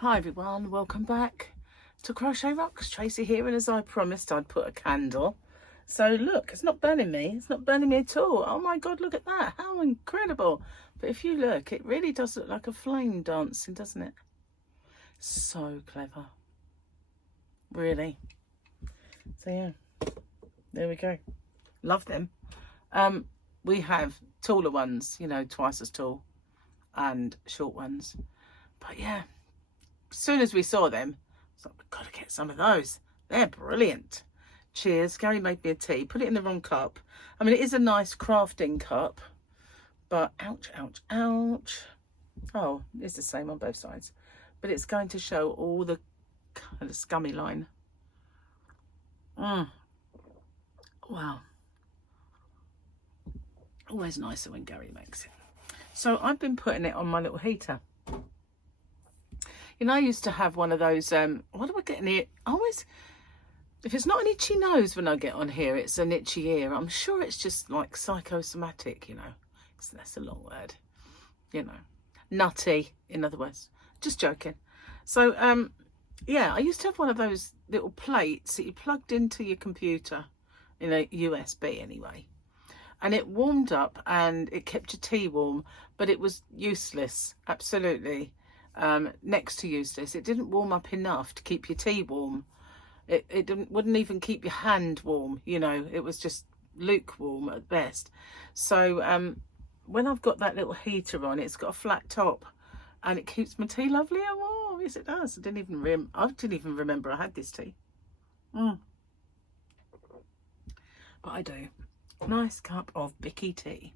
Hi everyone, welcome back to Crochet Rocks. Tracy here, and as I promised, I'd put a candle. So look, it's not burning me. It's not burning me at all. Oh my God, look at that. How incredible. But if you look, it really does look like a flame dancing, doesn't it? So clever. Really. So yeah, there we go. Love them. We have taller ones, you know, twice as tall, and short ones. But yeah, as soon as we saw them, I was like, we've got to get some of those. They're brilliant. Cheers. Gary made me a tea. Put it in the wrong cup. I mean, it is a nice crafting cup, but ouch, ouch, ouch. Oh, it's the same on both sides. But it's going to show all the kind of scummy line. Wow. Always nicer when Gary makes it. So I've been putting it on my little heater. You know, I used to have one of those, what do I get in here? Always, if it's not an itchy nose when I get on here, it's an itchy ear. I'm sure it's just like psychosomatic, you know. That's a long word, you know. Nutty, in other words. Just joking. So, yeah, I used to have one of those little plates that you plugged into your computer, in a USB anyway. And it warmed up and it kept your tea warm, but it was useless, absolutely. Next to useless. It didn't warm up enough to keep your tea warm. It wouldn't even keep your hand warm, you know. It was just lukewarm at best. So when I've got that little heater on, it's got a flat top and it keeps my tea lovely and warm. Yes, it does. I didn't even remember I had this tea. But I do. Nice cup of Bicky tea.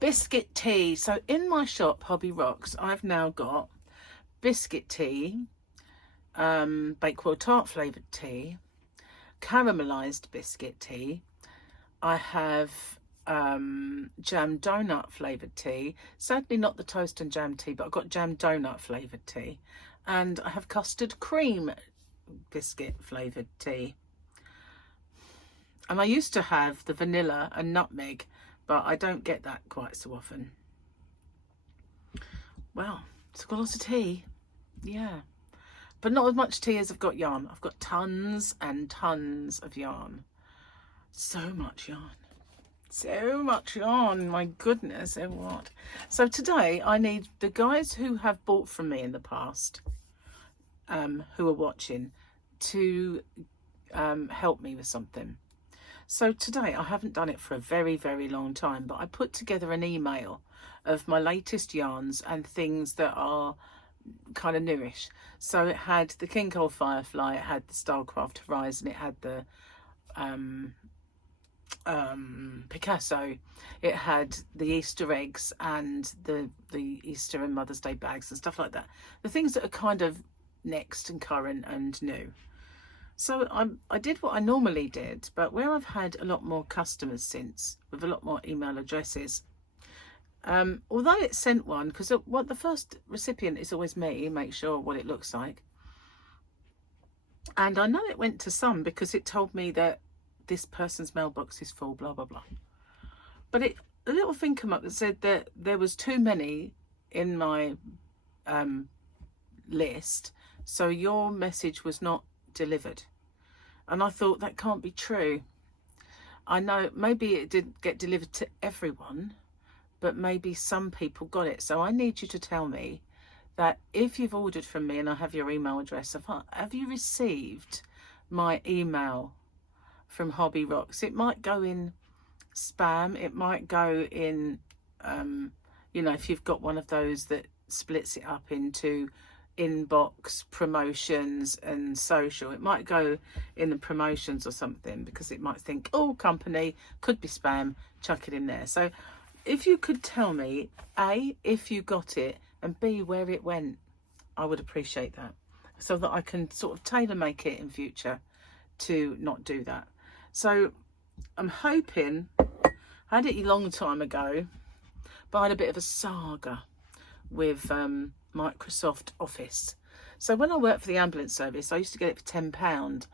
Biscuit tea. So in my shop, Hobby Rocks, I've now got biscuit tea, Bakewell tart flavoured tea, caramelised biscuit tea. I have jam donut flavoured tea. Sadly not the toast and jam tea, but I've got jam donut flavoured tea. And I have custard cream biscuit flavoured tea. And I used to have the vanilla and nutmeg, but I don't get that quite so often. Well, it's got lots of tea. Yeah. But not as much tea as I've got yarn. I've got tons and tons of yarn. So much yarn. So much yarn. My goodness, oh what. So today I need the guys who have bought from me in the past, who are watching, to help me with something. So today, I haven't done it for a very, very long time, but I put together an email of my latest yarns and things that are kind of newish. So it had the King Cole Firefly, it had the Starcraft Horizon, it had the Picasso, it had the Easter eggs and the Easter and Mother's Day bags and stuff like that. The things that are kind of next and current and new. So I did what I normally did, but where I've had a lot more customers since, with a lot more email addresses, although it sent one, because what the first recipient is always me, make sure what it looks like. And I know it went to some because it told me that this person's mailbox is full, blah, blah, blah. But a little thing came up that said that there was too many in my list, so your message was not delivered. And I thought, that can't be true. I know maybe it didn't get delivered to everyone, but maybe some people got it. So I need you to tell me that if you've ordered from me and I have your email address, have you received my email from Hobby Rocks? It might go in spam, it might go in you know, if you've got one of those that splits it up into inbox, promotions and social, it might go in the promotions or something, because it might think, oh, company, could be spam, chuck it in there. So if you could tell me, A, if you got it, and B, where it went, I would appreciate that, so that I can sort of tailor make it in future to not do that. So I'm hoping, I had it a long time ago, but I had a bit of a saga with Microsoft Office. So when I worked for the ambulance service, I used to get it for £10,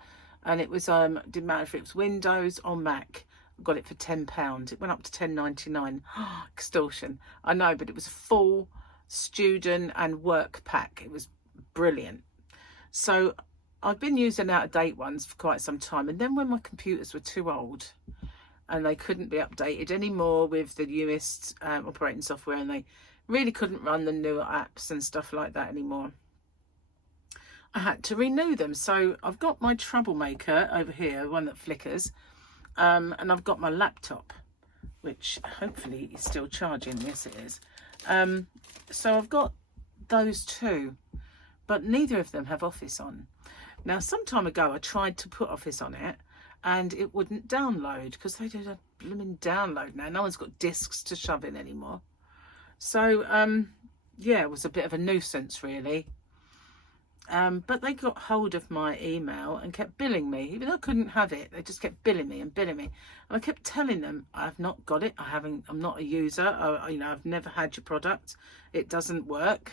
and it was didn't matter if it was Windows or Mac, I got it for £10. It went up to £10.99. Extortion, I know, but it was a full student and work pack. It was brilliant. So I've been using out of date ones for quite some time, and then when my computers were too old and they couldn't be updated anymore with the newest operating software, and they really couldn't run the newer apps and stuff like that anymore, I had to renew them. So I've got my troublemaker over here, one that flickers, and I've got my laptop, which hopefully is still charging. Yes, it is. So I've got those two, but neither of them have Office on. Now, some time ago, I tried to put Office on it, and it wouldn't download, because they do a blooming download now. No one's got discs to shove in anymore. So, yeah, it was a bit of a nuisance, really. But they got hold of my email and kept billing me. Even though I couldn't have it, they just kept billing me and billing me. And I kept telling them, I've not got it. I'm not a user. I've never had your product. It doesn't work.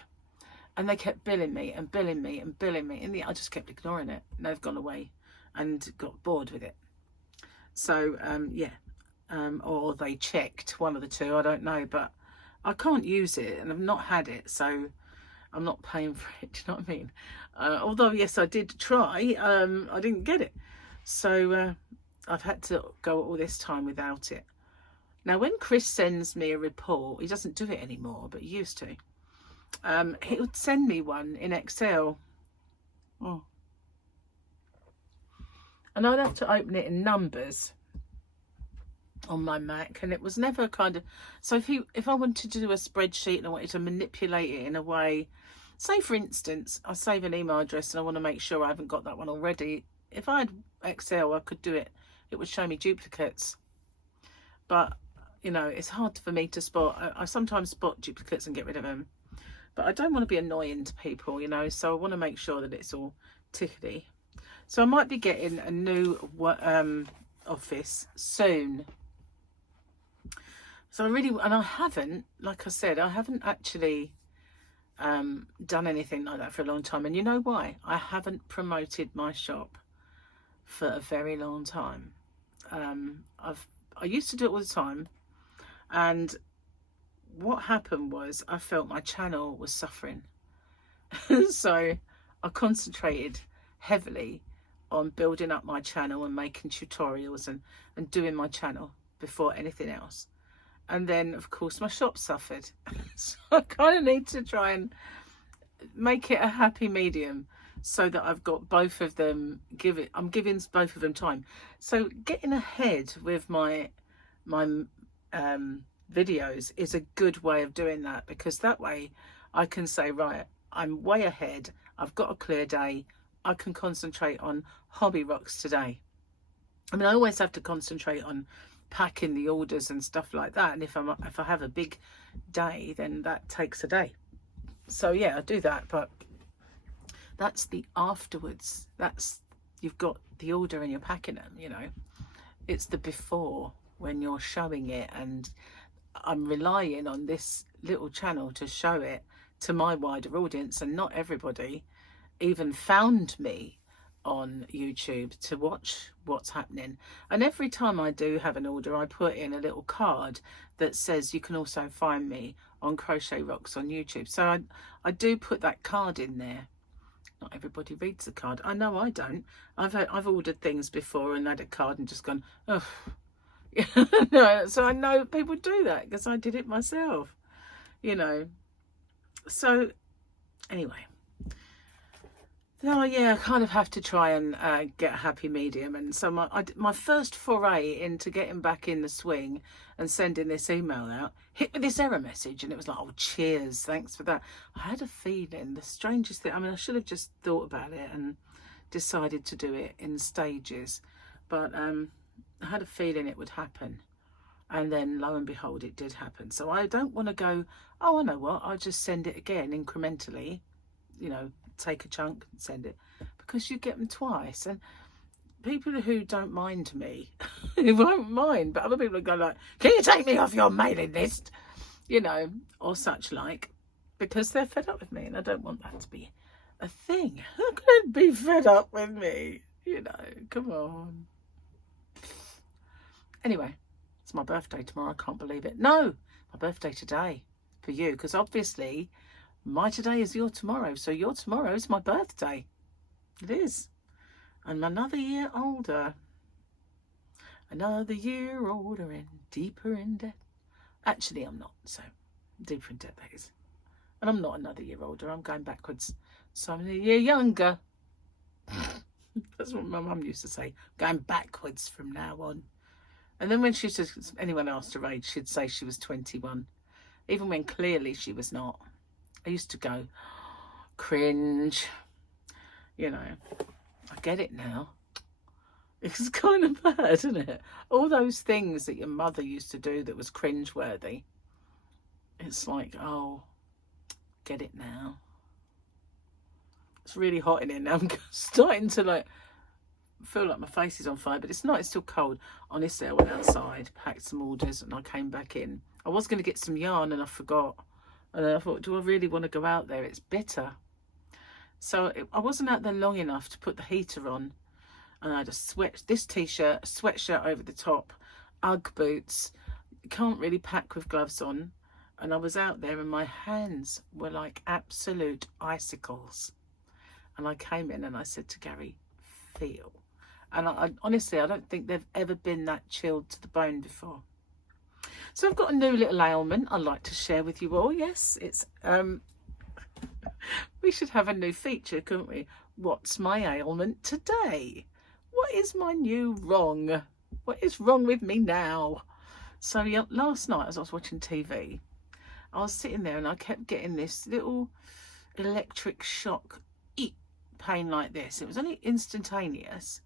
And they kept billing me and billing me and billing me. I just kept ignoring it. And they've gone away and got bored with it. So, yeah. Or they checked, one of the two, I don't know. But I can't use it, and I've not had it. So I'm not paying for it. Do you know what I mean? Although, yes, I did try. I didn't get it. So I've had to go all this time without it. Now, when Chris sends me a report, he doesn't do it anymore, but he used to. He would send me one in Excel. Oh. And I'd have to open it in numbers on my Mac, and it was never kind of... So if I wanted to do a spreadsheet and I wanted to manipulate it in a way, say for instance, I save an email address and I want to make sure I haven't got that one already. If I had Excel, I could do it. It would show me duplicates. But, you know, it's hard for me to spot. I sometimes spot duplicates and get rid of them. But I don't want to be annoying to people, you know, so I want to make sure that it's all tickety. So I might be getting a new Office soon. So I haven't, like I said, I haven't actually done anything like that for a long time. And you know why? I haven't promoted my shop for a very long time. I used to do it all the time, and what happened was I felt my channel was suffering. So I concentrated heavily on building up my channel and making tutorials and doing my channel before anything else. And then, of course, my shop suffered. So I kind of need to try and make it a happy medium so that I've got both of them. I'm giving both of them time. So getting ahead with my videos is a good way of doing that, because that way I can say, right, I'm way ahead. I've got a clear day. I can concentrate on hobby rocks today. I mean, I always have to concentrate on packing the orders and stuff like that, and if I have a big day, then that takes a day. So yeah, I do that, but that's the afterwards. That's, you've got the order and you're packing them, you know. It's the before, when you're showing it, and I'm relying on this little channel to show it to my wider audience, and not everybody even found me on YouTube to watch what's happening. And every time I do have an order, I put in a little card that says you can also find me on Crochet Rocks on YouTube. So I do put that card in there. Not everybody reads the card. I know I don't. I've ordered things before and had a card and just gone, oh. No, so I know people do that because I did it myself, you know. So anyway, no, yeah, I kind of have to try and get a happy medium. And so my first foray into getting back in the swing and sending this email out hit with this error message, and it was like, oh, cheers, thanks for that. I had a feeling, the strangest thing, I mean, I should have just thought about it and decided to do it in stages, but I had a feeling it would happen. And then lo and behold, it did happen. So I don't want to go, oh, I know what, I'll just send it again incrementally, you know, take a chunk and send it, because you get them twice. And people who don't mind me, who won't mind, but other people go like, can you take me off your mailing list, you know, or such like, because they're fed up with me, and I don't want that to be a thing. How can it be fed up with me, you know? Come on. Anyway, it's my birthday tomorrow. I can't believe it. No, my birthday today for you, because obviously My today is your tomorrow, so your tomorrow is my birthday. It is. I'm another year older. Another year older and deeper in debt. Actually, I'm not, so deeper in debt, that is. And I'm not another year older, I'm going backwards. So I'm a year younger. That's what my mum used to say, going backwards from now on. And then when she says anyone asked her age, she'd say she was 21, even when clearly she was not. I used to go, cringe. You know, I get it now. It's kind of bad, isn't it? All those things that your mother used to do that was cringeworthy. It's like, oh, get it now. It's really hot in here now. I'm starting to like feel like my face is on fire, but it's not. It's still cold. Honestly, I went outside, packed some orders, and I came back in. I was going to get some yarn, and I forgot. And I thought, do I really want to go out there? It's bitter. So I wasn't out there long enough to put the heater on. And I had this t-shirt, a sweatshirt over the top, Ugg boots. Can't really pack with gloves on. And I was out there and my hands were like absolute icicles. And I came in and I said to Gary, feel. And I honestly, I don't think they've ever been that chilled to the bone before. So I've got a new little ailment I'd like to share with you all. Yes, it's we should have a new feature, couldn't we? What's my ailment today? What is my new wrong? What is wrong with me now? So last night as I was watching TV, I was sitting there and I kept getting this little electric shock pain like this. It was only instantaneous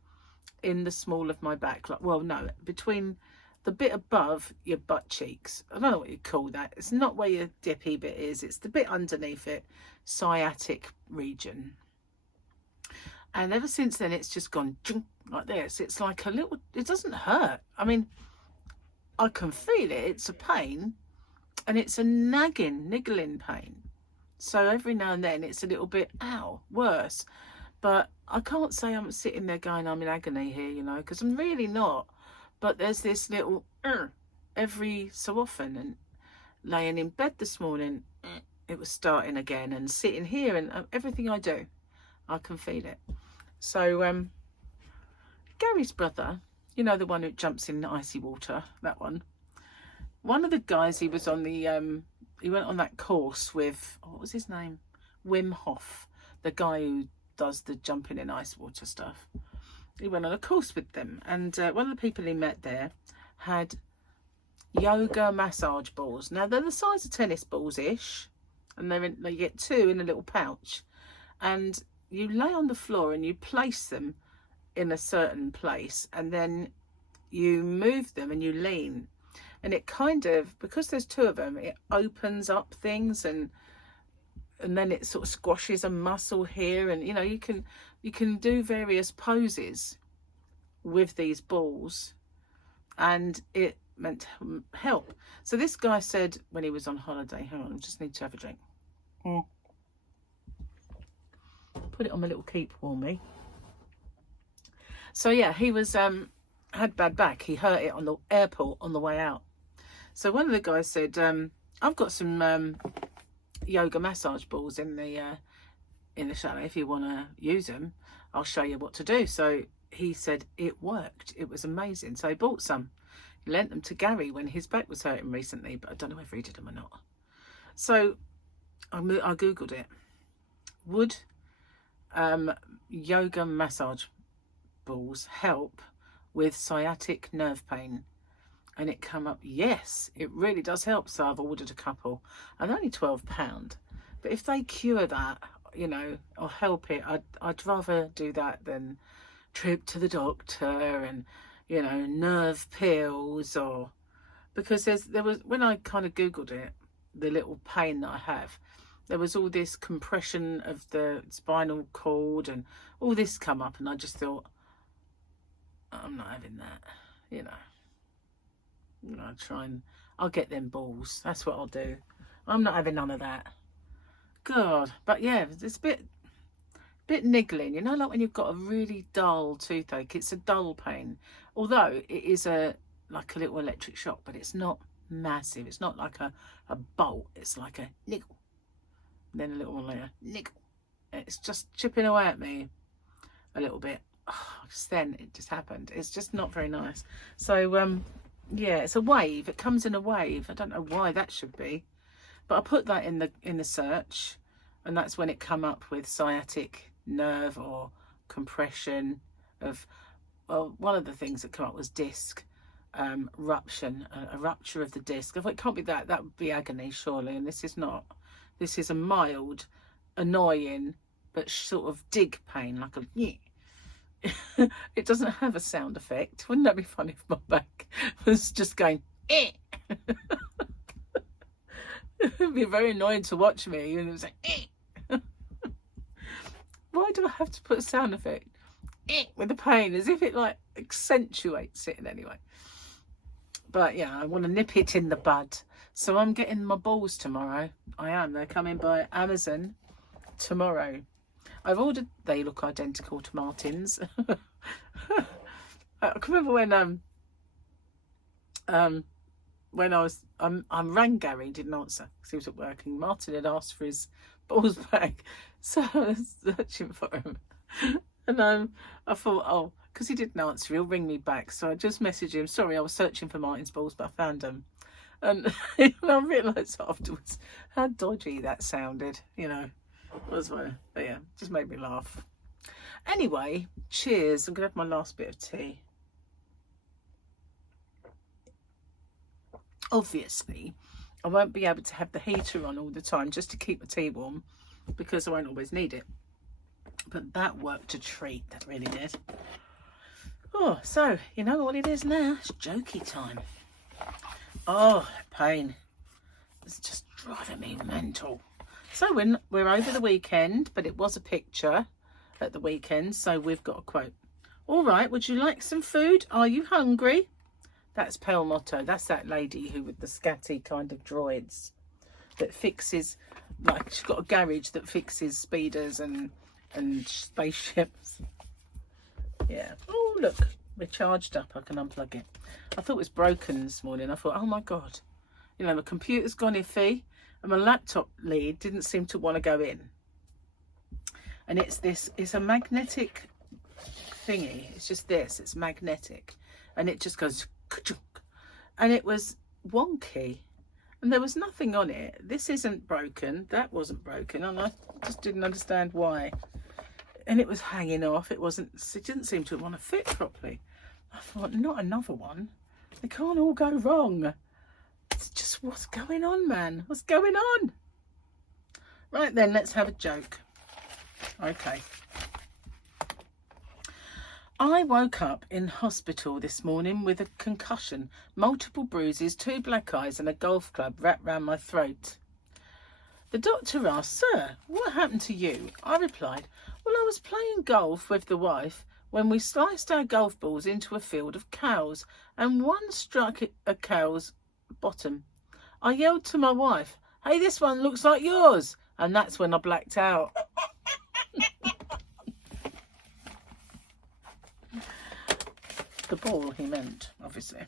in the small of my back. Like, well, no, between the bit above your butt cheeks. I don't know what you call that. It's not where your dippy bit is. It's the bit underneath it, sciatic region. And ever since then, it's just gone like this. It's like a little, it doesn't hurt. I mean, I can feel it. It's a pain. And it's a niggling pain. So every now and then, it's a little bit, ow, worse. But I can't say I'm sitting there going, I'm in agony here, you know, because I'm really not. But there's this little every so often. And laying in bed this morning, it was starting again. And sitting here and everything I do, I can feel it. So Gary's brother, you know, the one who jumps in icy water, that one of the guys, he was on the he went on that course with, what was his name, Wim Hof, the guy who does the jumping in ice water stuff. He went on a course with them, and one of the people he met there had yoga massage balls. Now they're the size of tennis balls ish, and they get 2 in a little pouch, and you lay on the floor and you place them in a certain place, and then you move them and you lean, and it kind of, because there's 2 of them, it opens up things, and then it sort of squashes a muscle here, and you know, you can do various poses with these balls, and it meant to help. So this guy said when he was on holiday, hang on, I just need to have a drink. Put it on my little keep warmy. So yeah, he was had bad back. He hurt it on the airport on the way out. So one of the guys said, I've got some yoga massage balls in the chalet. If you want to use them, I'll show you what to do. So he said it worked. It was amazing. So he bought some. He lent them to Gary when his back was hurting recently, but I don't know whether he did them or not. So I googled it. Would yoga massage balls help with sciatic nerve pain? And it come up, yes, it really does help. So I've ordered a couple, and only £12. But if they cure that, you know, or help it, I'd rather do that than trip to the doctor and, you know, nerve pills, or because there was, when I kind of googled it, the little pain that I have, there was all this compression of the spinal cord and all this come up, and I just thought, I'm not having that, you know. I'll get them balls. That's what I'll do. I'm not having none of that. God, but yeah, it's a bit niggling, you know, like when you've got a really dull toothache. It's a dull pain, although it is like a little electric shock, but it's not massive. It's not like a bolt. It's like a niggle. then a little one later, niggle. It's just chipping away at me a little bit. Just then it just happened. It's just not very nice. So yeah, it's a wave. It comes in a wave. I don't know why that should be, but I put that in the search, and that's when it come up with sciatic nerve or compression of, well, one of the things that come up was disc rupture, a rupture of the disc. I thought, it can't be that. That would be agony, surely. And this is not. This is a mild, annoying, but sort of dig pain, like a. It doesn't have a sound effect. Wouldn't that be funny if my back was just going eh? It'd be very annoying to watch me, and it was like eh. Why do I have to put a sound effect eh, with the pain, as if it like accentuates it in any way? But yeah, I want to nip it in the bud. So I'm getting my balls tomorrow. I am. They're coming by Amazon tomorrow. I've ordered. They look identical to Martin's. I can remember when I was I rang Gary, he didn't answer because he was at work, and Martin had asked for his balls back, so I was searching for him, and I thought, oh, because he didn't answer, he'll ring me back, so I just messaged him, sorry, I was searching for Martin's balls, but I found them. And I realised afterwards how dodgy that sounded, you know. Was funny. But yeah, just made me laugh. Anyway, cheers. I'm gonna have my last bit of tea. Obviously, I won't be able to have the heater on all the time just to keep my tea warm, because I won't always need it. But that worked a treat, that really did. Oh, so you know what it is now? It's jokey time. Oh, pain. It's just driving me mental. So we're over the weekend, but it was a picture at the weekend, so we've got a quote. All right, would you like some food? Are you hungry? That's Pale Motto. That's that lady who with the scatty kind of droids that fixes, like she's got a garage that fixes speeders and spaceships. Yeah. Oh, look, we're charged up. I can unplug it. I thought it was broken this morning. I thought, oh my God, you know, the computer's gone iffy. And my laptop lead didn't seem to want to go in. And it's a magnetic thingy. It's just this, it's magnetic. And it just goes, ka-chunk. And it was wonky. And there was nothing on it. This isn't broken, that wasn't broken. And I just didn't understand why. And it was hanging off. It didn't seem to want to fit properly. I thought, not another one. They can't all go wrong. It's just, what's going on, man? What's going on? Right then, let's have a joke. Okay. I woke up in hospital this morning with a concussion, multiple bruises, 2 black eyes and a golf club wrapped round my throat. The doctor asked, "Sir, what happened to you?" I replied, "Well, I was playing golf with the wife when we sliced our golf balls into a field of cows, and one struck a cow's bottom. I yelled to my wife, 'Hey, this one looks like yours,' and that's when I blacked out." The ball, he meant, obviously.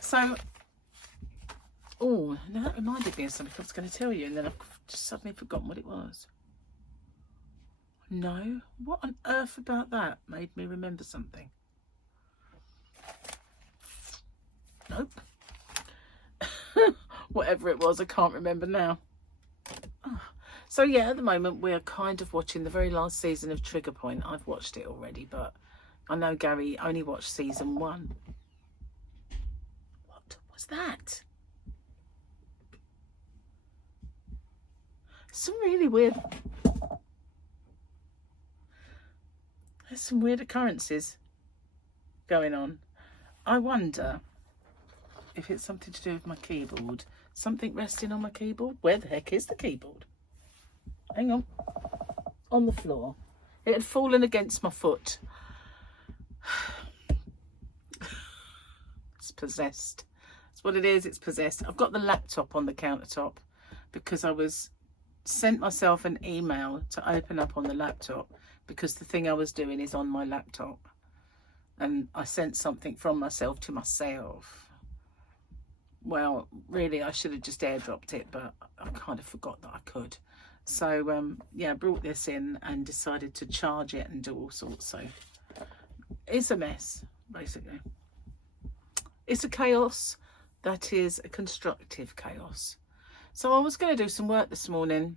So, oh, now that reminded me of something I was going to tell you, and then I've just suddenly forgotten what it was. No, what on earth about that made me remember something? Nope. Whatever it was, I can't remember now. Oh. So yeah, at the moment we're kind of watching the very last season of Trigger Point. I've watched it already, but I know Gary only watched season 1. What was that? There's some weird occurrences going on. I wonder if it's something to do with my keyboard. Something resting on my keyboard. Where the heck is the keyboard? Hang on. On the floor. It had fallen against my foot. It's possessed. That's what it is. It's possessed. I've got the laptop on the countertop because I sent myself an email to open up on the laptop because the thing I was doing is on my laptop. And I sent something from myself to myself. Well, really, I should have just airdropped it, but I kind of forgot that I could. So yeah, I brought this in and decided to charge it and do all sorts. So it's a mess, basically. It's a chaos that is a constructive chaos. So I was going to do some work this morning.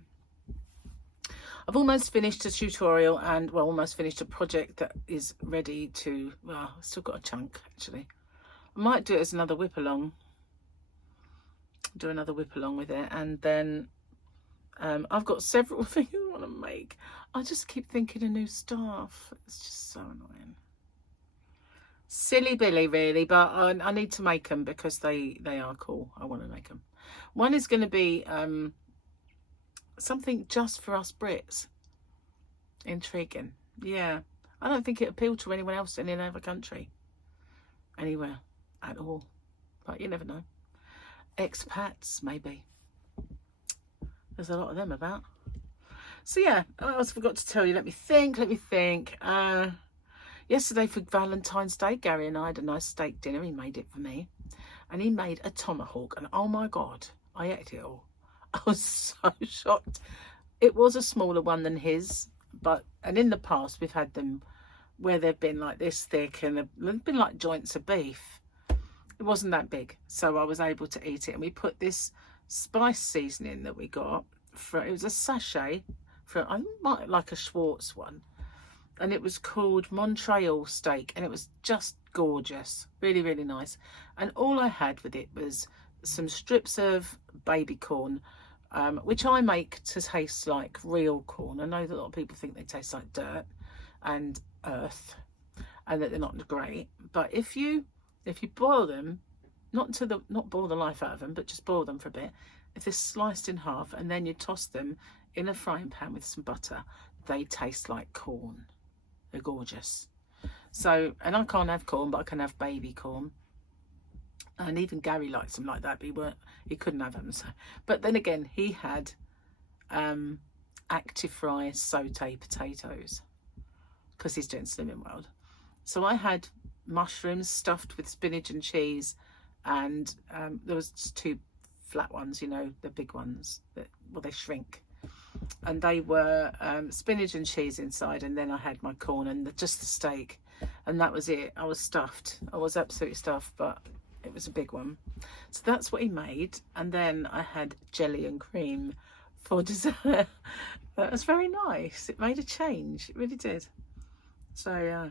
I've almost finished a tutorial and, well, almost finished a project that is ready to, well, I've still got a chunk actually. I might do it as another whip along. Do another whip along with it, and then I've got several things I want to make. I just keep thinking of new stuff. It's just so annoying. Silly Billy, really, but I need to make them because they are cool. I want to make them. One is going to be something just for us Brits. Intriguing. Yeah. I don't think it appealed to anyone else in any other country. Anywhere at all. But you never know. Expats, maybe. There's a lot of them about. So yeah, what else I forgot to tell you? Let me think. Yesterday for Valentine's Day, Gary and I had a nice steak dinner. He made it for me. And he made a tomahawk. And oh my God, I ate it all. I was so shocked. It was a smaller one than his. And in the past, we've had them where they've been like this thick. And they've been like joints of beef. It wasn't that big. So I was able to eat it. And we put this spice seasoning that we got. It was a sachet. I might like a Schwartz one. And it was called Montreal steak, and it was just gorgeous, really, really nice. And all I had with it was some strips of baby corn, which I make to taste like real corn. I know that a lot of people think they taste like dirt and earth, and that they're not great. But if you boil them, not boil the life out of them, but just boil them for a bit. If they're sliced in half, and then you toss them in a frying pan with some butter, they taste like corn. They're gorgeous. So, and I can't have corn, but I can have baby corn. And even Gary likes them like that, but he couldn't have them. So, but then again, he had active fry sauté potatoes because he's doing Slimming World. So I had mushrooms stuffed with spinach and cheese, and there was just two flat ones, you know, the big ones that, well, they shrink. And they were spinach and cheese inside, and then I had my corn and just the steak, and that was it. I was stuffed. I was absolutely stuffed, but it was a big one. So that's what he made. And then I had jelly and cream for dessert. That was very nice. It made a change. It really did. So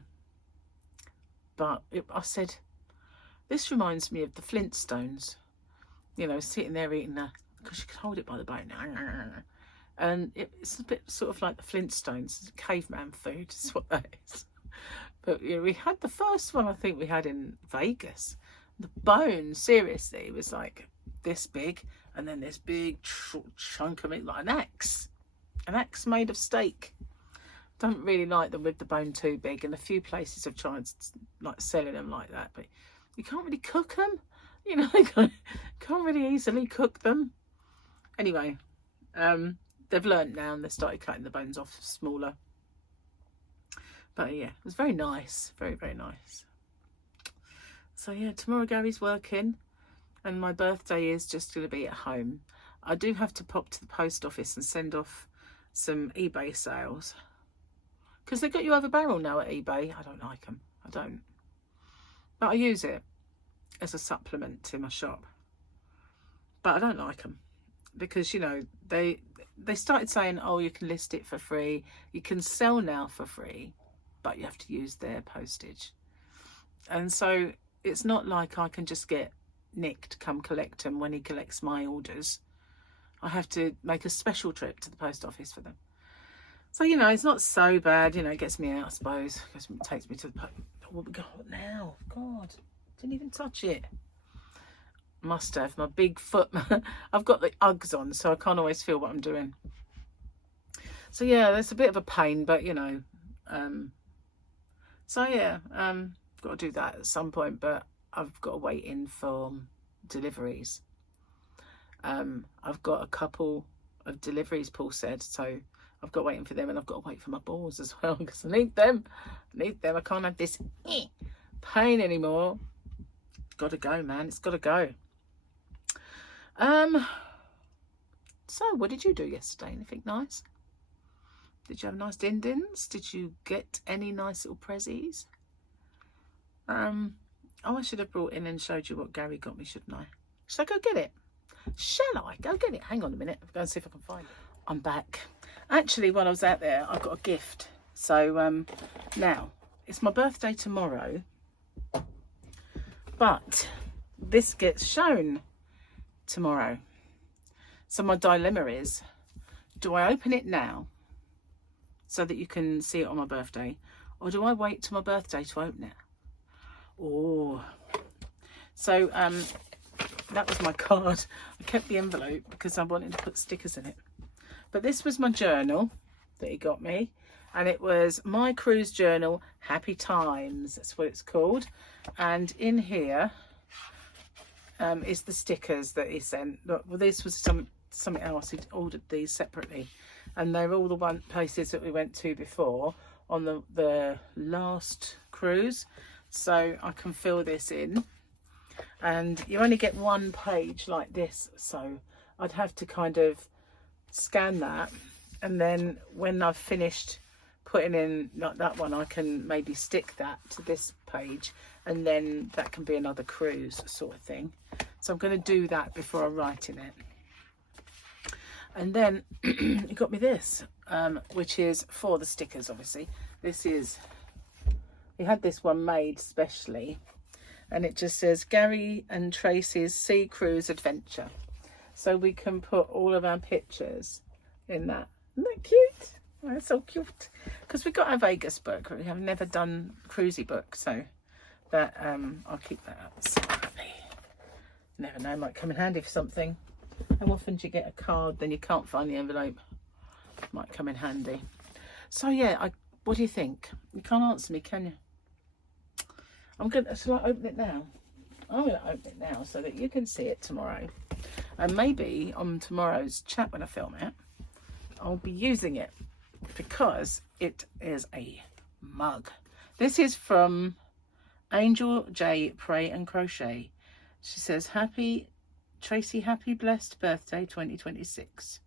but I said, this reminds me of the Flintstones, you know, sitting there eating that, because you could hold it by the bone. And it's a bit sort of like the Flintstones. It's caveman food is what that is. But you know, we had the first one, I think we had in Vegas. The bone, seriously, was like this big, and then this big chunk of it, like an axe made of steak. Don't really like them with the bone too big, and a few places have tried like selling them like that, but you can't really cook them. You know, you can't really easily cook them. Anyway, they've learnt now, and they started cutting the bones off smaller. But yeah, it was very nice. Very, very nice. So yeah, tomorrow Gary's working, and my birthday is just going to be at home. I do have to pop to the post office and send off some eBay sales, because they got you over barrel now at eBay. I don't like them. I don't. But I use it as a supplement to my shop. But I don't like them, because, you know, they started saying, oh, you can list it for free, you can sell now for free, but you have to use their postage. And so it's not like I can just get Nick to come collect them when he collects my orders. I have to make a special trip to the post office for them. So, you know, it's not so bad. You know, it gets me out, I suppose. It takes me to the post. What we got now? God, didn't even touch it. Must have my big foot. I've got the Uggs on, so I can't always feel what I'm doing. So yeah, that's a bit of a pain, but you know. So yeah, got to do that at some point, but I've got to wait in for deliveries. I've got a couple of deliveries, Paul said, so I've got waiting for them, and I've got to wait for my balls as well, because I need them. I can't have this pain anymore. Got to go, man. It's got to go. So what did you do yesterday? Anything nice? Did you have nice din-dins? Did you get any nice little prezzies? Oh, I should have brought in and showed you what Gary got me, shouldn't I? Should I go get it? Shall I go get it? Hang on a minute. I'll go and see if I can find it. I'm back. Actually, while I was out there, I got a gift. So now, it's my birthday tomorrow. But this gets shown tomorrow. So my dilemma is, do I open it now so that you can see it on my birthday? Or do I wait till my birthday to open it? Oh, so that was my card. I kept the envelope because I wanted to put stickers in it. But this was my journal that he got me, and it was my cruise journal, Happy Times. That's what it's called. And in here is the stickers that he sent. Look, well, this was something else. He ordered these separately, and they're all the places that we went to before on the last cruise. So I can fill this in, and you only get one page like this, so I'd have to kind of scan that, and then when I've finished putting in like that one, I can maybe stick that to this page, and then that can be another cruise sort of thing. So I'm going to do that before I write in it. And then he got me this, which is for the stickers, obviously. This is, he had this one made specially, and it just says Gary and Tracy's Sea Cruise Adventure. So we can put all of our pictures in that. Isn't that cute? Oh, that's so cute. Because we got our Vegas book. We have never done cruisy book, so that I'll keep that up separately. You never know, might come in handy for something. How often do you get a card, then you can't find the envelope? Might come in handy. So yeah, what do you think? You can't answer me, can you? Shall I open it now? I'm going to open it now so that you can see it tomorrow. And maybe on tomorrow's chat when I film it, I'll be using it because it is a mug. This is from Angel J. Pray and Crochet. She says, Tracy, happy blessed birthday 2026.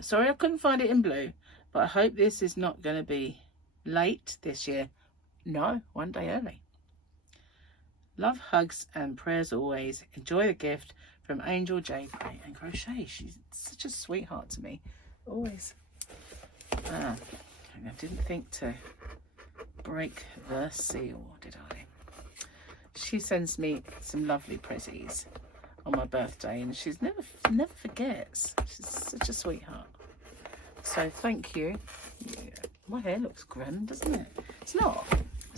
Sorry I couldn't find it in blue, but I hope this is not going to be late this year. No, one day early. Love, hugs and prayers always. Enjoy the gift from Angel J. Pray and Crochet. She's such a sweetheart to me. Always. I didn't think to break the seal, did I? She sends me some lovely prezzies on my birthday, and she's never forgets. She's such a sweetheart. So thank you. Yeah. My hair looks grim, doesn't it? It's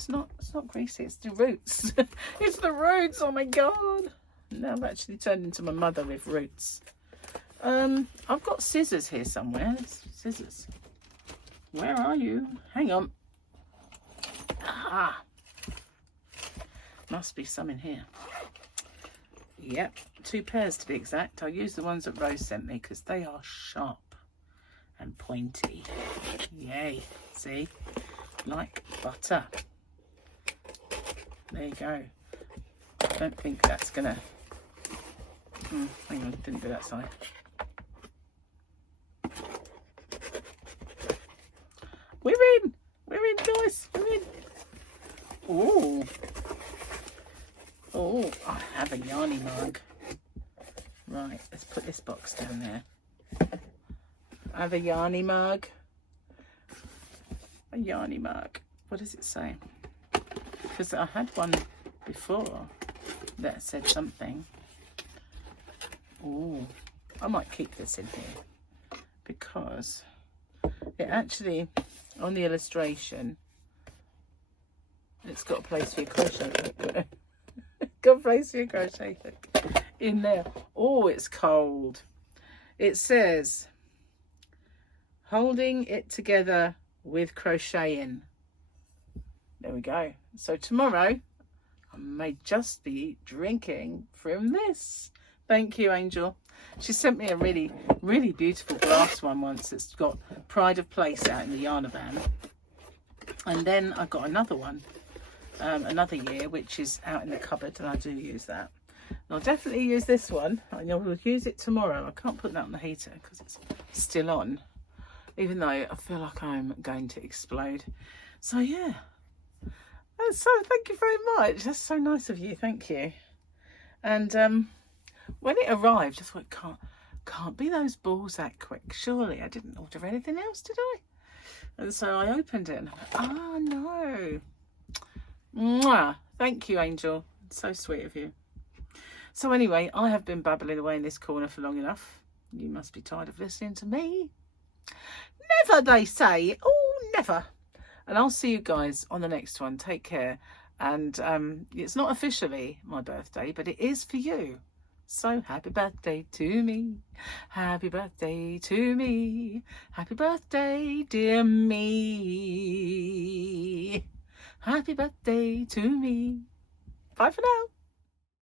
not greasy, it's the roots. It's the roots, oh my god. Now I've actually turned into my mother with roots. I've got scissors here somewhere. Scissors. Where are you? Hang on. Ah. Must be some in here. Yep, 2 pairs to be exact. I'll use the ones that Rose sent me because they are sharp and pointy. Yay. See? Like butter. There you go. I don't think that's gonna... hang on, didn't do that side. We're in, guys. We're in. Oh, I have a yarny mug. Right, let's put this box down there. I have a yarny mug. A yarny mug. What does it say? Because I had one before that said something. Oh, I might keep this in here because it actually, on the illustration, it's got a place for your crochet hook. Got a place for your crochet hook in there. Oh, it's cold. It says, holding it together with crocheting. There we go. So tomorrow I may just be drinking from this. Thank you, Angel. She sent me a really, really beautiful glass one once. It's got Pride of Place out in the Yarna van. And then I got another one, another year, which is out in the cupboard, and I do use that. I'll definitely use this one, and I will use it tomorrow. I can't put that on the heater because it's still on, even though I feel like I'm going to explode. So yeah, so thank you very much. That's so nice of you. Thank you. And when it arrived, I thought, can't be those balls that quick. Surely I didn't order anything else, did I? And so I opened it and I went, oh no. Mwah. Thank you, Angel. So sweet of you. So anyway, I have been babbling away in this corner for long enough. You must be tired of listening to me. Never, they say. Oh, never. And I'll see you guys on the next one. Take care. And it's not officially my birthday, but it is for you. So happy birthday to me. Happy birthday to me. Happy birthday, dear me. Happy birthday to me. Bye for now.